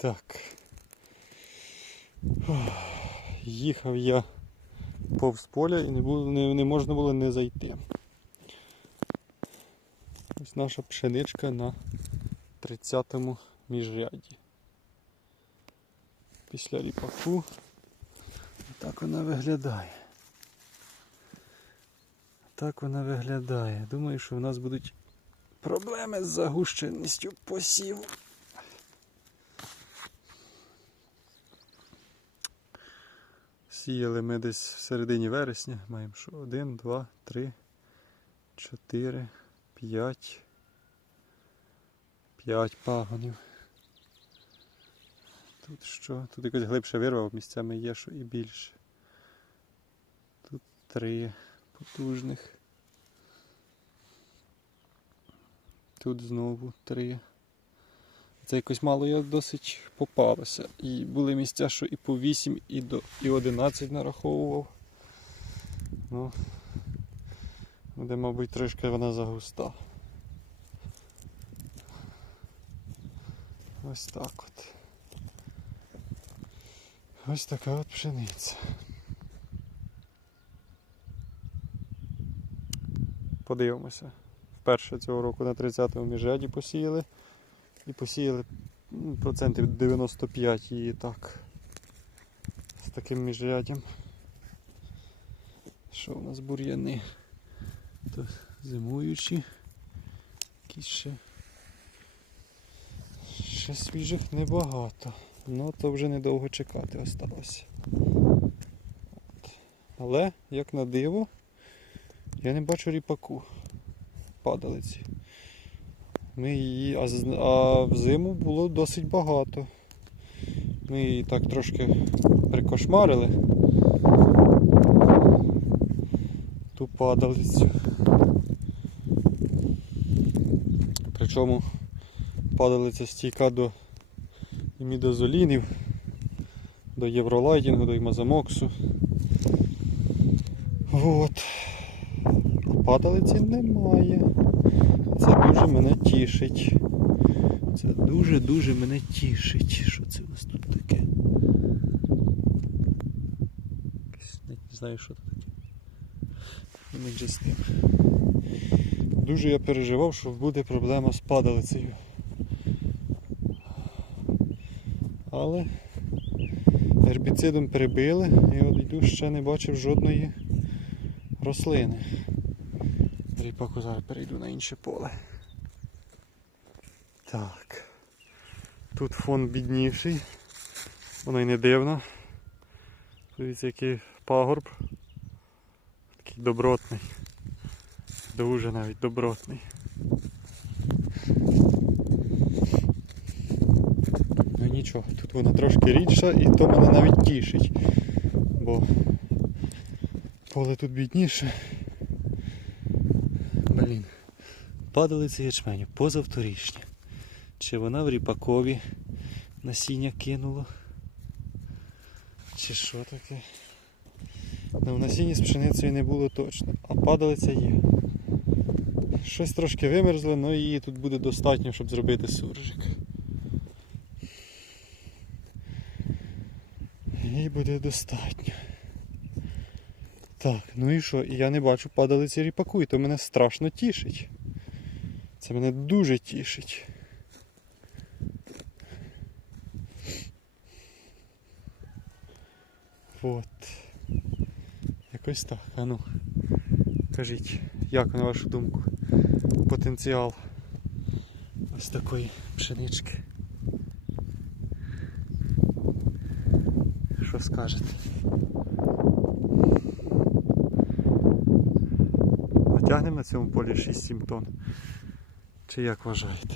Так. Їхав я повз поля і не, було, не, не можна було не зайти. Ось наша пшеничка на 30-му міжряді. Після ріпаку так вона виглядає. Так вона виглядає. Думаю, що в нас будуть проблеми з загущеністю посіву. Сіяли ми десь в середині вересня. Маємо що? Один, два, три, чотири, п'ять. П'ять пагонів. Тут що? Тут якось глибше вирвав, місцями є, що і більше. Тут три потужних. Тут знову три. Це якось мало я досить попалося. І були місця, що і по 8, і до і 11 нараховував. Ну, буде, мабуть, трошки вона загуста. Ось так от. Ось така от пшениця. Подивимося. Вперше цього року на 30-му міжряді посіяли. І посіяли ну, процентів 95 її так. З таким міжряддям. Що у нас бур'яни? То зимуючі. Якісь ще. Ще свіжих небагато. Ну то вже недовго чекати осталося. Але, як на диво, я не бачу ріпаку падалиці. Ми її, а, а взиму було досить багато. Ми її так трошки прикошмарили. Ту падалицю. Причому падалиця стійка до імідозолінів, до євролайдінгу, до імазамоксу. От. Падалиці немає. Це дуже мене тішить. Це дуже-дуже мене тішить. Що це у нас тут таке? Не знаю, що це таке. Ну, з тим. Дуже я переживав, що буде проблема з падалицею. Але гербіцидом перебили і от йду ще не бачив жодної рослини. Ріпаку зараз перейду на інше поле. Так. Тут фон бідніший. Воно й не дивно. Дивіться, який пагорб. Такий добротний. Дуже навіть добротний. Ну нічого, тут вона трошки рідша і то мене навіть тішить. Бо поле тут бідніше. Падалиця ячменю позавторішня. Чи вона в ріпакові насіння кинула? Чи що таке? Ну, в насінні з пшеницею не було точно, а падалиця є. Щось трошки вимерзло, але її тут буде достатньо, щоб зробити суржик. Її буде достатньо. Так, ну і що? Я не бачу падалиці ріпаку, і то мене страшно тішить. Це мене дуже тішить. От. Якось так. А ну. Кажіть, як на вашу думку, потенціал ось такої пшенички. Що скажете? Натягнемо на цьому полі 6-7 тонн. Чи як вважаєте?